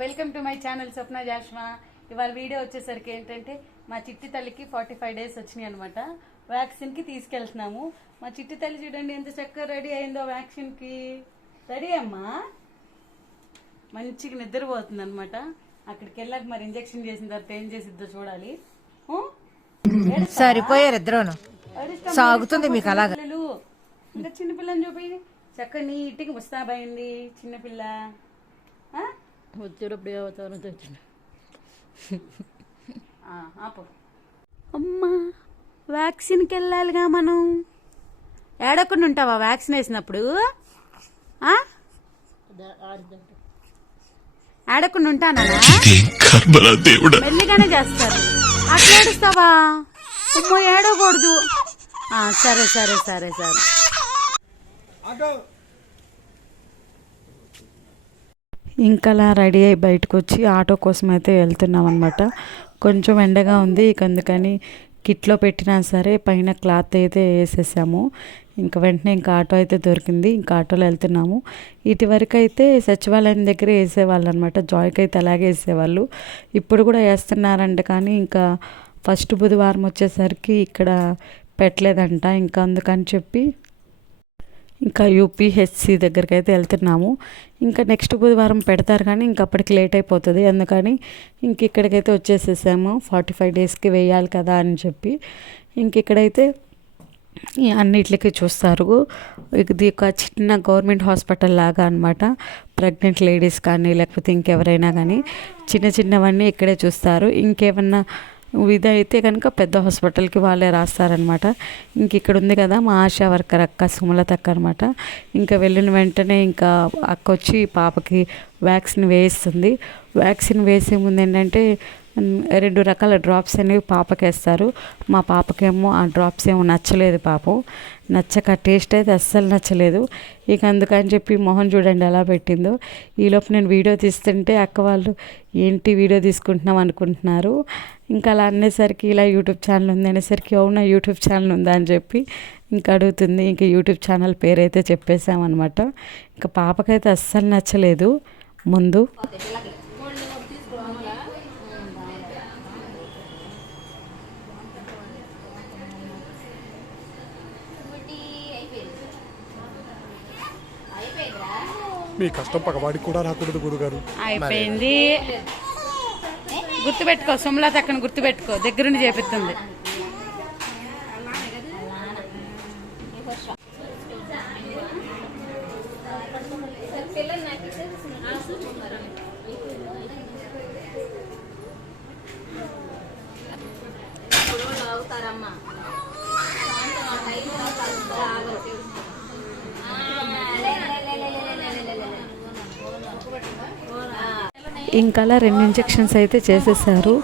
Welcome to my channel Swapna జాష్మా. ఇవాళ video వచ్చేసరికి ఏంటంటే మా చిట్టి తల్లికి ఫార్టీ ఫైవ్ డేస్ వచ్చినాయి అనమాట వ్యాక్సిన్కి తీసుకెళ్తున్నాము. మా చిట్టి తల్లి చూడండి ఎంత చక్కగా రెడీ అయిందో వ్యాక్సిన్కి. రెడీ అమ్మా? మంచిగా నిద్రపోతుంది అనమాట అక్కడికి వెళ్ళాక మరి ఇంజెక్షన్ చేసిన తర్వాత ఏం చేసిద్దో చూడాలి? సరిపోయారు? సాగుతుంది మీకు అలాగా. ఇంకా చిన్నపిల్లని చూపి. చక్కగా నీట్గా ముస్తాబైంది చిన్నపిల్ల? వచ్చేటప్పుడు ఏ అవతారం తెచ్చిండు ఆ, ఆపు. అమ్మా వ్యాక్సిన్కి వెళ్ళాలిగా మనం ఏడకుండా ఉంటావా వ్యాక్సిన్ వేసినప్పుడు ఆ? ఏడకుండా ఉంటానా మెల్లిగానే చేస్తారు. అట్లా ఏడుస్తావా? అమ్మో ఏడకూడదు ఆ, సరే సరే సరే ఇంకా ఇంకలా రెడీ అయ్యి బయటకు వచ్చి ఆటో కోసం అయితే వెళ్తున్నాం అనమాట కొంచెం ఎండగా ఉంది ఇక అందుకని కిట్లో పెట్టినా సరే పైన క్లాత్ అయితే వేసేసాము. ఇంకా వెంటనే ఇంకా ఆటో అయితే దొరికింది ఇంకా ఆటోలో వెళ్తున్నాము. ఇటువరకు అయితే సచివాలయం దగ్గర వేసేవాళ్ళు అనమాట జాయ్కి అయితే అలాగే వేసేవాళ్ళు. ఇప్పుడు కూడా వేస్తున్నారంట కానీ ఇంకా ఫస్ట్ బుధవారం వచ్చేసరికి ఇక్కడ పెట్టలేదంట ఇంకా అందుకని చెప్పి ఇంకా యూపీహెచ్సి దగ్గరికి అయితే వెళ్తున్నాము. ఇంకా నెక్స్ట్ బుధవారం పెడతారు కానీ ఇంక అప్పటికి లేట్ అయిపోతుంది. అందుకని ఇంక ఇక్కడికైతే వచ్చేసేసాము. ఫార్టీ ఫైవ్ డేస్కి వేయాలి కదా అని చెప్పి ఇంక ఇక్కడైతే అన్నిటికీ చూస్తారు. ఇది ఒక చిన్న గవర్నమెంట్ హాస్పిటల్ లాగా అనమాట ప్రెగ్నెంట్ లేడీస్ కానీ లేకపోతే ఇంకెవరైనా కానీ చిన్న చిన్నవన్నీ ఇక్కడే చూస్తారు. ఇంకేమన్నా ఇది అయితే కనుక పెద్ద హాస్పిటల్కి వాళ్ళే రాస్తారనమాట ఇంక ఇక్కడ ఉంది కదా మా ఆశా వర్కర్ అక్క సుమలత అక్క అనమాట ఇంకా వెళ్ళిన వెంటనే ఇంకా అక్క వచ్చి పాపకి వ్యాక్సిన్ వేయిస్తుంది. వ్యాక్సిన్ వేసే ముందు ఏంటంటే రెండు రకాల డ్రాప్స్ అనేవి పాపకి వేస్తారు మా పాపకేమో ఆ డ్రాప్స్ ఏమో నచ్చలేదు పాపం. నచ్చక టేస్ట్ అయితే అస్సలు నచ్చలేదు. ఇక అందుకని చెప్పి మొహం చూడండి ఎలా పెట్టిందో. ఈలోపు నేను వీడియో తీస్తుంటే అక్క వాళ్ళు ఏంటి వీడియో తీసుకుంటున్నాం అనుకుంటున్నారు. ఇంకా అలా అనేసరికి ఇలా యూట్యూబ్ ఛానల్ ఉంది అనేసరికి అవునా యూట్యూబ్ ఛానల్ ఉందా? అని చెప్పి ఇంకా అడుగుతుంది. ఇంకా యూట్యూబ్ ఛానల్ పేరు అయితే చెప్పేసామన్నమాట ఇంకా పాపకైతే అస్సలు నచ్చలేదు. ముందు మీ కష్టం పగవాడికి కూడా రాకూడదు గురుగారు. అయిపోయింది. గుర్తుపెట్టుకో సుమలత అక్కను గుర్తుపెట్టుకో. దగ్గరుండి చేపిస్తుంది. ఇంకా అలా రెండు ఇంజెక్షన్స్ అయితే చేసేసారు.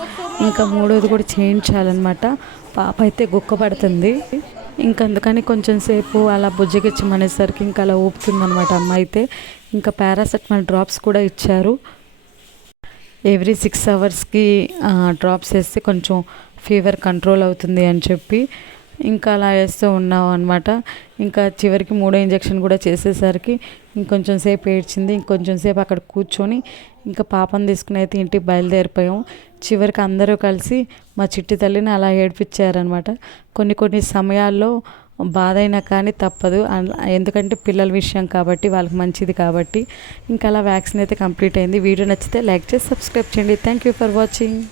ఇంకా మూడోది కూడా చేయించాలన్నమాట. పాప అయితే గుక్కపడుతుంది. ఇంకా అందుకని కొంచెం సేపు అలా బుజ్జగిచ్చమనేసరికి ఇంకా అలా ఊపుతుంది అనమాట అమ్మ అయితే ఇంకా పారాసెటమాల్ డ్రాప్స్ కూడా ఇచ్చారు. ఎవ్రీ సిక్స్ అవర్స్కి డ్రాప్స్ వేస్తే కొంచెం ఫీవర్ కంట్రోల్ అవుతుంది అని చెప్పి ఇంకా అలా వేస్తూ ఉన్నాం అనమాట ఇంకా చివరికి మూడో ఇంజెక్షన్ కూడా చేసేసరికి ఇంకొంచెం సేపు ఏడ్చింది ఇంకొంచెం సేపు అక్కడ కూర్చొని ఇంకా పాపను తీసుకుని అయితే ఇంటికి బయలుదేరిపోయాం. చివరికి అందరూ కలిసి మా చిట్టి తల్లిని అలా ఏడిపించారనమాట కొన్ని కొన్ని సమయాల్లో బాధ అయినా కానీ తప్పదు. ఎందుకంటే పిల్లల విషయం కాబట్టి వాళ్ళకి మంచిది కాబట్టి. ఇంకా అలా వ్యాక్సిన్ అయితే కంప్లీట్ అయింది. వీడియో నచ్చితే లైక్ చేసి సబ్స్క్రైబ్ చేయండి. Thank you for watching